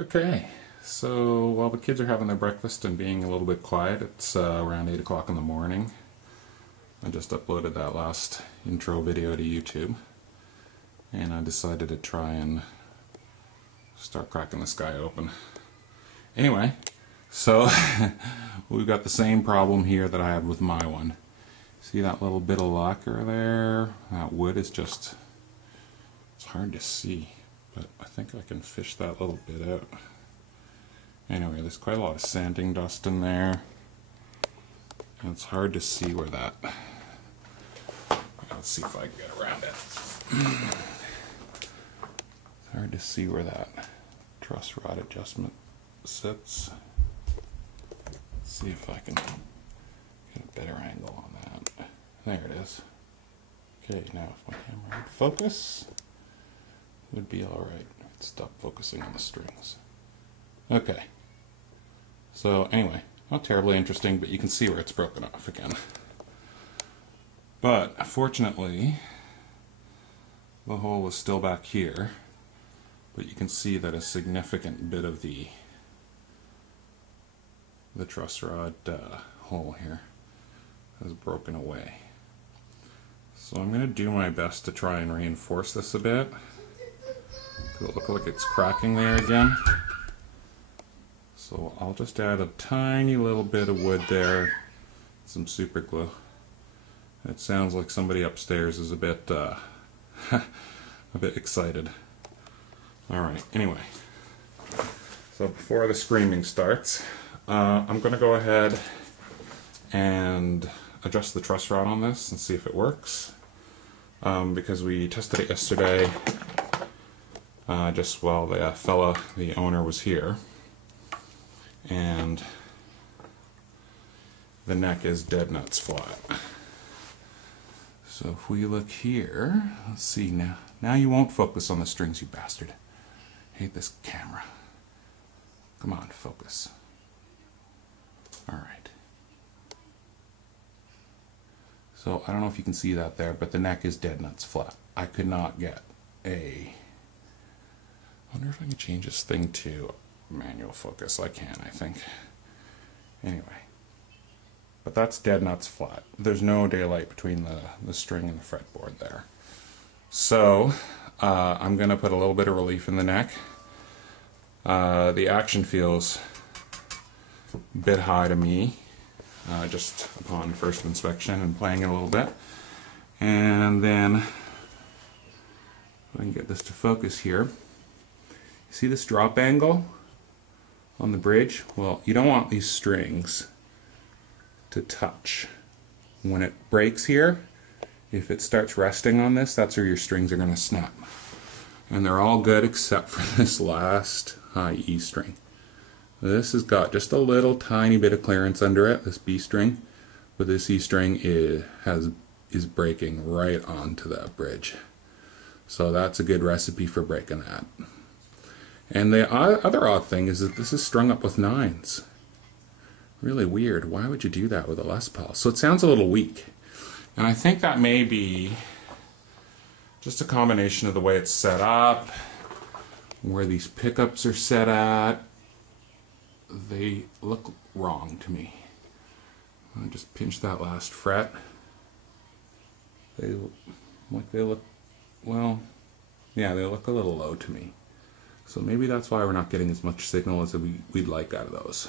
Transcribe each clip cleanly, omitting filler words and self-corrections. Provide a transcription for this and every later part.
Okay, so while the kids are having their breakfast and being a little bit quiet, it's around 8 o'clock in the morning. I just uploaded that last intro video to YouTube, and I decided to try and start cracking this guy open. Anyway, so we've got the same problem here that I had with my one. See that little bit of lacquer there? That wood is just, it's hard to see, but I think I can fish that little bit out. Anyway, there's quite a lot of sanding dust in there, and it's hard to see where that, let's see if I can get around it. It's hard to see where that truss rod adjustment sits. Let's see if I can get a better angle on that. There it is. Okay, now if my camera would focus, it would be alright. Stop focusing on the strings. Okay. So anyway, not terribly interesting, but you can see where it's broken off again. But fortunately, the hole was still back here, but you can see that a significant bit of the truss rod hole here has broken away. So I'm going to do my best to try and reinforce this a bit. It'll look like it's cracking there again. So I'll just add a tiny little bit of wood there, some super glue. It sounds like somebody upstairs is a bit a bit excited. Alright, anyway. So before the screaming starts, I'm going to go ahead and adjust the truss rod on this and see if it works. Because we tested it yesterday just while the owner was here. And the neck is dead nuts flat. So if we look here, let's see now. Now you won't focus on the strings, you bastard. I hate this camera. Come on, focus. Alright. So I don't know if you can see that there, but the neck is dead nuts flat. I could not get a... I wonder if I can change this thing to manual focus. I can, I think. Anyway. But that's dead nuts flat. There's no daylight between the string and the fretboard there. So I'm going to put a little bit of relief in the neck. The action feels a bit high to me, just upon first inspection and playing it a little bit. And then, if I can get this to focus here, see this drop angle on the bridge? Well, you don't want these strings to touch. When it breaks here, if it starts resting on this, that's where your strings are going to snap. And they're all good except for this last high E string. This has got just a little tiny bit of clearance under it, this B string, but this E string is breaking right onto that bridge. So that's a good recipe for breaking that. And the other odd thing is that this is strung up with 9s. Really weird. Why would you do that with a Les Paul? So it sounds a little weak. And I think that may be just a combination of the way it's set up, where these pickups are set at. They look wrong to me. I just pinch that last fret. They look, well, yeah, they look a little low to me. So maybe that's why we're not getting as much signal as we'd like out of those.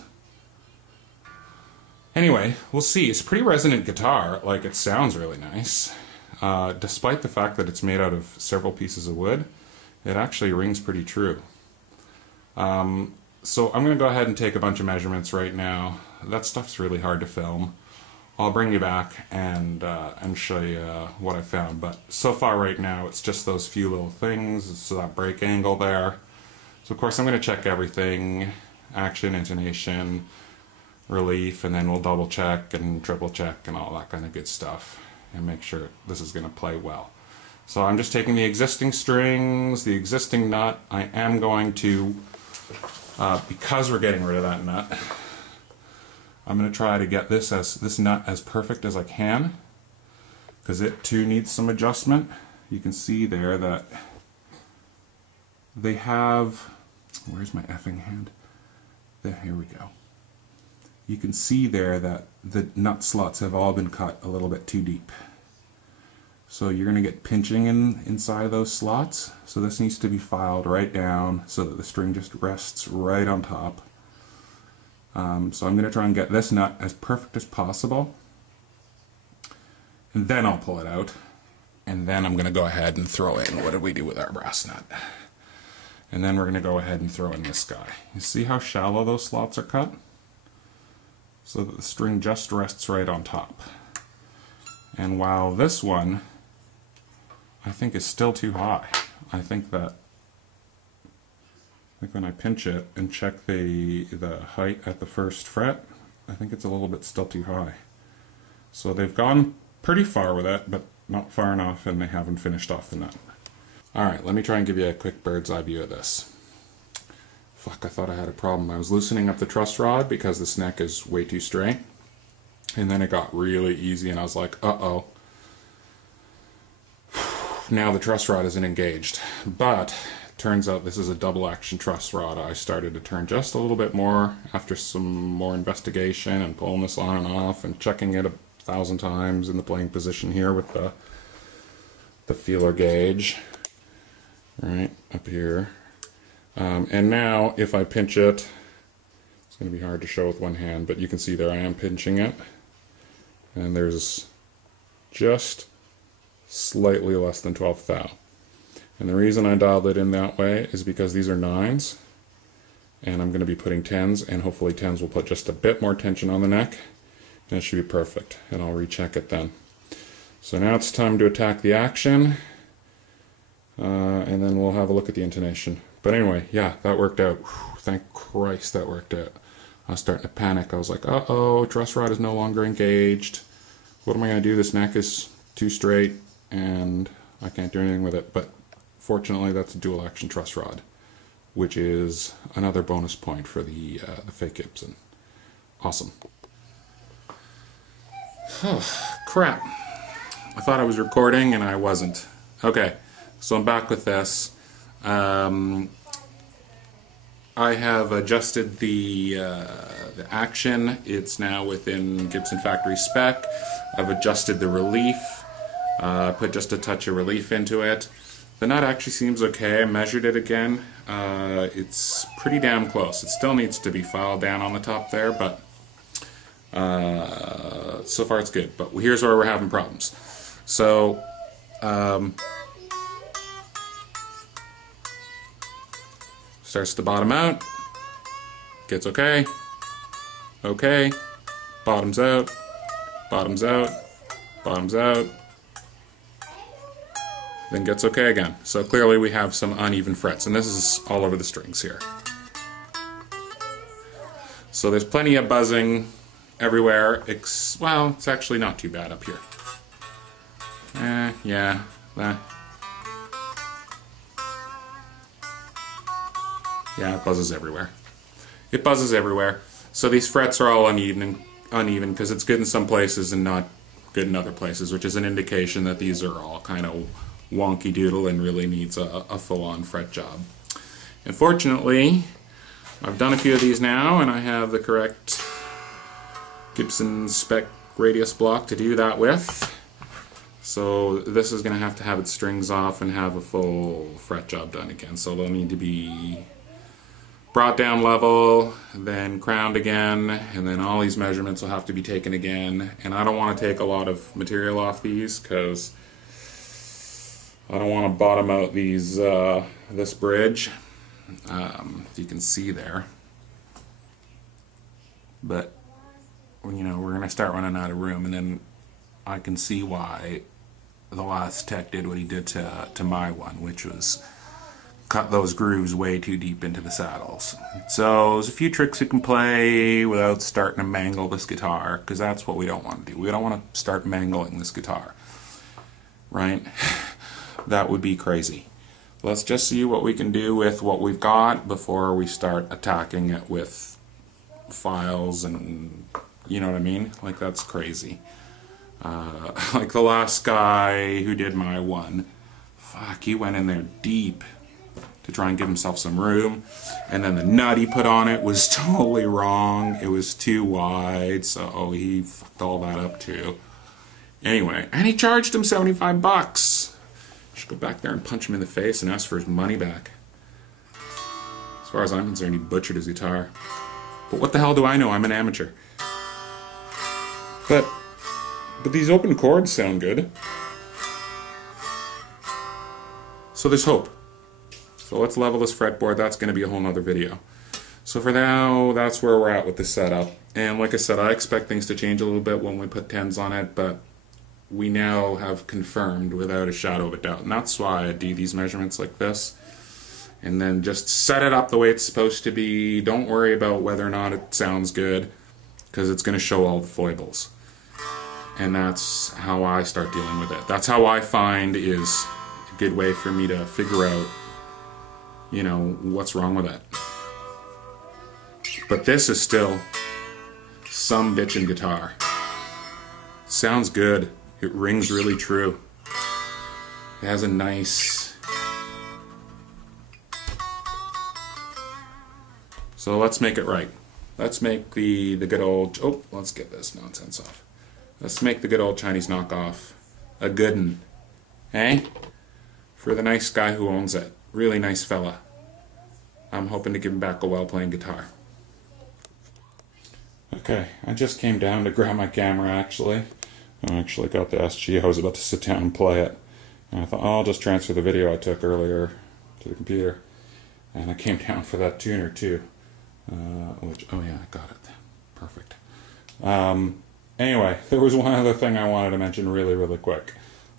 Anyway, we'll see. It's a pretty resonant guitar. Like, it sounds really nice. Despite the fact that it's made out of several pieces of wood, it actually rings pretty true. So I'm going to go ahead and take a bunch of measurements right now. That stuff's really hard to film. I'll bring you back and show you what I found. But so far right now, it's just those few little things. It's that break angle there. So of course I'm going to check everything, action, intonation, relief, and then we'll double check and triple check and all that kind of good stuff and make sure this is going to play well. So I'm just taking the existing strings, the existing nut. I am going to, because we're getting rid of that nut, I'm going to try to get this nut as perfect as I can, because it too needs some adjustment. You can see there that they have Where's my effing hand? There, here we go. You can see there that the nut slots have all been cut a little bit too deep. So you're going to get pinching inside those slots. So this needs to be filed right down so that the string just rests right on top. So I'm going to try and get this nut as perfect as possible. And then I'll pull it out. And then I'm going to go ahead and throw in, what did we do with our brass nut? And then we're going to go ahead and throw in this guy. You see how shallow those slots are cut? So that the string just rests right on top. And while this one, I think, is still too high. I think when I pinch it and check the height at the first fret, I think it's a little bit still too high. So they've gone pretty far with it, but not far enough, and they haven't finished off the nut. Alright, let me try and give you a quick bird's eye view of this. Fuck, I thought I had a problem. I was loosening up the truss rod because this neck is way too straight. And then it got really easy and I was like, uh-oh. Now the truss rod isn't engaged. But turns out this is a double action truss rod. I started to turn just a little bit more after some more investigation and pulling this on and off and checking it 1,000 times in the playing position here with the feeler gauge. Right up here. And now if I pinch it, it's going to be hard to show with one hand, but you can see there I am pinching it. And there's just slightly less than 12th thou. And the reason I dialed it in that way is because these are 9s, and I'm going to be putting 10s, and hopefully 10s will put just a bit more tension on the neck, and it should be perfect, and I'll recheck it then. So now it's time to attack the action, and then we'll have a look at the intonation. But anyway, yeah, that worked out. Whew, thank Christ that worked out. I was starting to panic. I was like, uh-oh, truss rod is no longer engaged. What am I going to do? This neck is too straight, and I can't do anything with it. But fortunately, that's a dual action truss rod, which is another bonus point for the Fake Gibson. Awesome. Oh, crap. I thought I was recording, and I wasn't. Okay, so I'm back with this. I have adjusted the action. It's now within Gibson factory spec. I've adjusted the relief. Put just a touch of relief into it. The nut actually seems okay. I measured it again. It's pretty damn close. It still needs to be filed down on the top there, but so far it's good. But here's where we're having problems. So starts to bottom out, gets okay, okay, bottoms out, bottoms out, bottoms out, then gets okay again. So clearly we have some uneven frets, and this is all over the strings here. So there's plenty of buzzing everywhere. Well, it's actually not too bad up here. Yeah. Yeah, it buzzes everywhere. It buzzes everywhere. So these frets are all uneven because it's good in some places and not good in other places, which is an indication that these are all kind of wonky doodle and really needs a full-on fret job. And fortunately, I've done a few of these now, and I have the correct Gibson spec radius block to do that with. So this is going to have its strings off and have a full fret job done again. So they'll need to be brought down level, then crowned again, and then all these measurements will have to be taken again. And I don't want to take a lot of material off these because I don't want to bottom out these this bridge. If you can see there, but you know, we're going to start running out of room, and then I can see why the last tech did what he did to my one, which was cut those grooves way too deep into the saddles. So there's a few tricks you can play without starting to mangle this guitar, because that's what we don't want to do. We don't want to start mangling this guitar, right? That would be crazy. Let's just see what we can do with what we've got before we start attacking it with files and, you know what I mean? Like, that's crazy. Like the last guy who did my one, fuck, he went in there deep. to try and give himself some room. And then the nut he put on it was totally wrong. It was too wide, so he fucked all that up too. Anyway, and he charged him 75 bucks. Should go back there and punch him in the face and ask for his money back. As far as I'm concerned, he butchered his guitar. But what the hell do I know? I'm an amateur. But these open chords sound good. So there's hope. So let's level this fretboard. That's going to be a whole nother video. So for now, that's where we're at with this setup. And like I said, I expect things to change a little bit when we put 10s on it, but we now have confirmed without a shadow of a doubt. And that's why I do these measurements like this. And then just set it up the way it's supposed to be. Don't worry about whether or not it sounds good, because it's going to show all the foibles. And that's how I start dealing with it. That's how I find is a good way for me to figure out, you know, what's wrong with it. But this is still some bitchin' guitar. Sounds good. It rings really true. It has a nice... So let's make it right. Let's make the good old... Oh, let's get this nonsense off. Let's make the good old Chinese knockoff a good one. Eh? For the nice guy who owns it. Really nice fella. I'm hoping to give him back a well-playing guitar. Okay, I just came down to grab my camera actually. I actually got the SG. I was about to sit down and play it. And I thought, oh, I'll just transfer the video I took earlier to the computer. And I came down for that tuner too. Which, oh yeah, I got it. Perfect. Anyway, there was one other thing I wanted to mention really quick.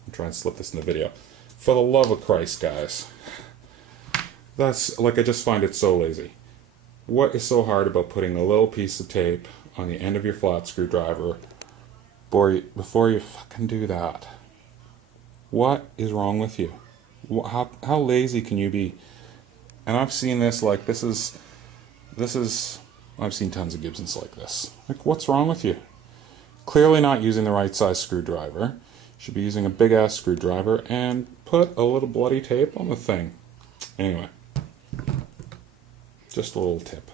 I'll try and slip this in the video. For the love of Christ, guys. That's, like, I just find it so lazy. What is so hard about putting a little piece of tape on the end of your flat screwdriver before you fucking do that? What is wrong with you? How lazy can you be? And I've seen this, like, this is, I've seen tons of Gibsons like this. Like, what's wrong with you? Clearly not using the right size screwdriver. Should be using a big ass screwdriver and put a little bloody tape on the thing. Anyway, just a little tip.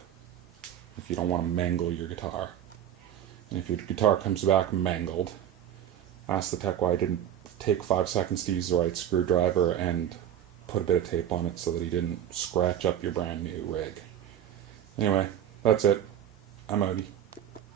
If you don't want to mangle your guitar. And if your guitar comes back mangled, ask the tech why I didn't take 5 seconds to use the right screwdriver and put a bit of tape on it so that he didn't scratch up your brand new rig. Anyway, that's it. I'm outie.